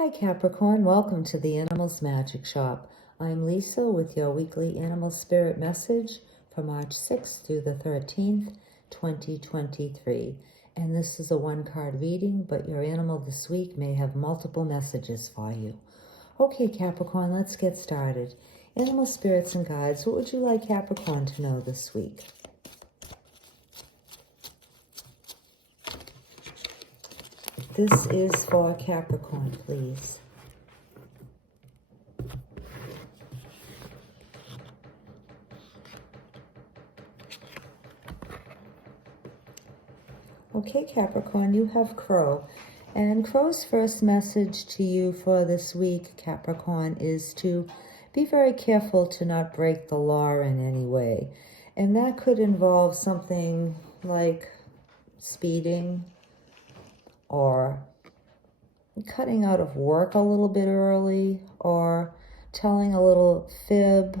Hi Capricorn, welcome to the Animals Magic Shop. I'm Lisa with your weekly animal spirit message for March 6th through the 13th, 2023. And this is a one-card reading, but your animal this week may have multiple messages for you. Okay Capricorn, let's get started. Animal spirits and guides, what would you like Capricorn to know this week? This is for Capricorn, please. Okay, Capricorn, you have Crow. And Crow's first message to you for this week, Capricorn, is to be very careful to not break the law in any way. And that could involve something like speeding or cutting out of work a little bit early or telling a little fib,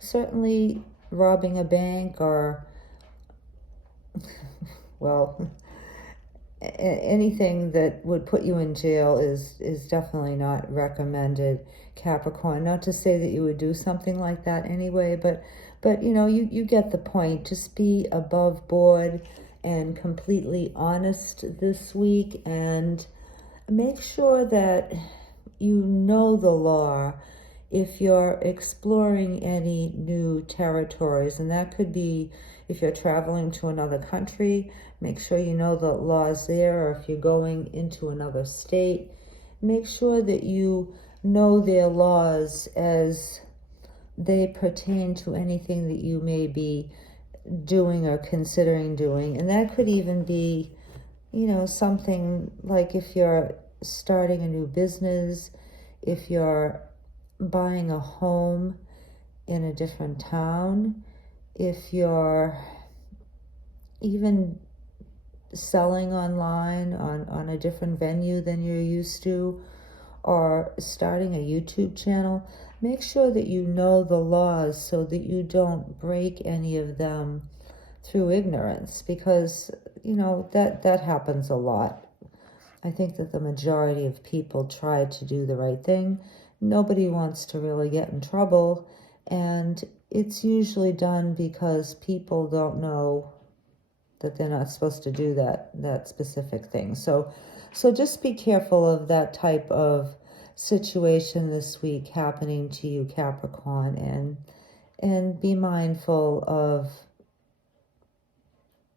certainly robbing a bank or, well, anything that would put you in jail is definitely not recommended, Capricorn. Not to say that you would do something like that anyway, but you get the point. Just be above board and completely honest this week, and make sure that you know the law if you're exploring any new territories. And that could be if you're traveling to another country, make sure you know the laws there. Or if you're going into another state, make sure that you know their laws as they pertain to anything that you may be doing or considering doing. And that could even be, something like if you're starting a new business, if you're buying a home in a different town, if you're even selling online on a different venue than you're used to, or starting a YouTube channel, make sure that you know the laws so that you don't break any of them through ignorance, because, that happens a lot. I think that the majority of people try to do the right thing. Nobody wants to really get in trouble, and it's usually done because people don't know that they're not supposed to do that specific thing. So just be careful of that type of situation this week happening to you, Capricorn, and be mindful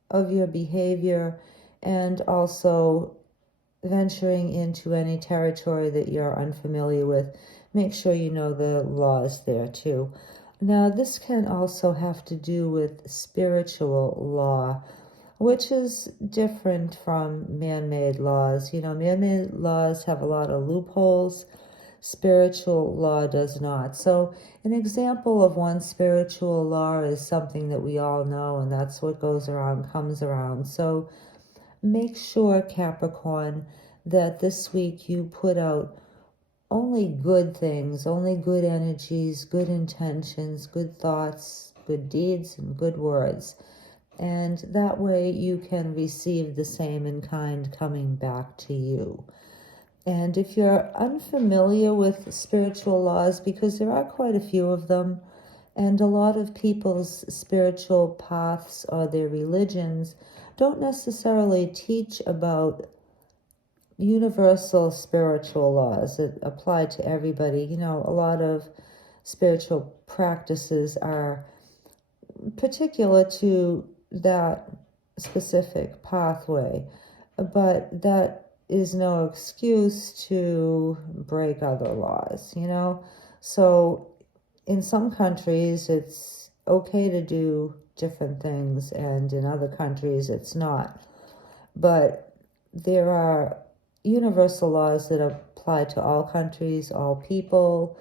of your behavior, and also venturing into any territory that you're unfamiliar with. Make sure you know the laws there too. Now, this can also have to do with spiritual law, which is different from man-made laws. Man-made laws have a lot of loopholes. Spiritual law does not. So an example of one spiritual law is something that we all know, and that's what goes around comes around. So make sure, Capricorn, that this week you put out only good things, only good energies, good intentions, good thoughts, good deeds, and good words. And that way you can receive the same in kind coming back to you. And if you're unfamiliar with spiritual laws, because there are quite a few of them, and a lot of people's spiritual paths or their religions don't necessarily teach about universal spiritual laws that apply to everybody. A lot of spiritual practices are particular to that specific pathway, but that is no excuse to break other laws, So in some countries it's okay to do different things, and in other countries it's not. But there are universal laws that apply to all countries, all people,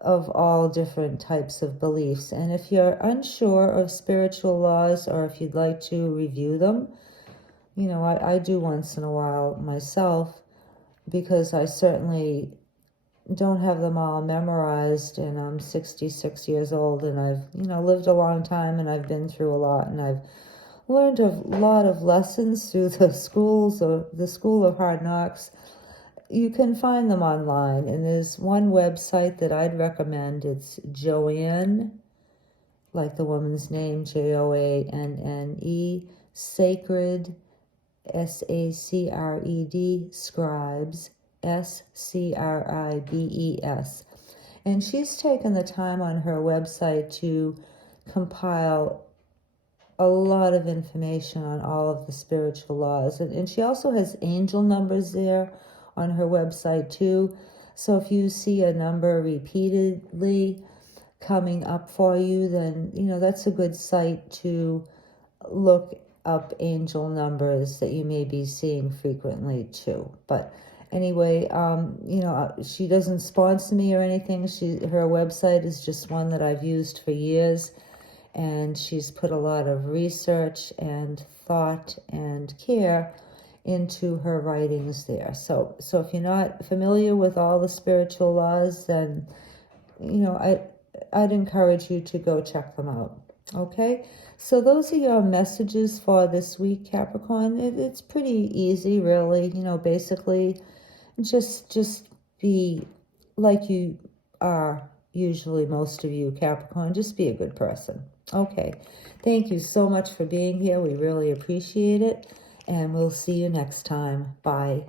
of all different types of beliefs. And if you're unsure of spiritual laws, or if you'd like to review them, I do once in a while myself, because I certainly don't have them all memorized, and I'm 66 years old, and I've, lived a long time, and I've been through a lot, and I've learned a lot of lessons through the School of Hard Knocks. You can find them online, and there's one website that I'd recommend. It's Joanne, like the woman's name, Joanne, Sacred, Sacred, Scribes, Scribes. And she's taken the time on her website to compile a lot of information on all of the spiritual laws. And she also has angel numbers there on her website too. So if you see a number repeatedly coming up for you, then, that's a good site to look up angel numbers that you may be seeing frequently too. But anyway, she doesn't sponsor me or anything. Her website is just one that I've used for years, and she's put a lot of research and thought and care into her writings there. So if you're not familiar with all the spiritual laws, then, I'd encourage you to go check them out. Okay, so those are your messages for this week, Capricorn. It's pretty easy, really. Basically, just be like you are usually, most of you, Capricorn. Just be a good person. Okay, thank you so much for being here. We really appreciate it, and we'll see you next time. Bye.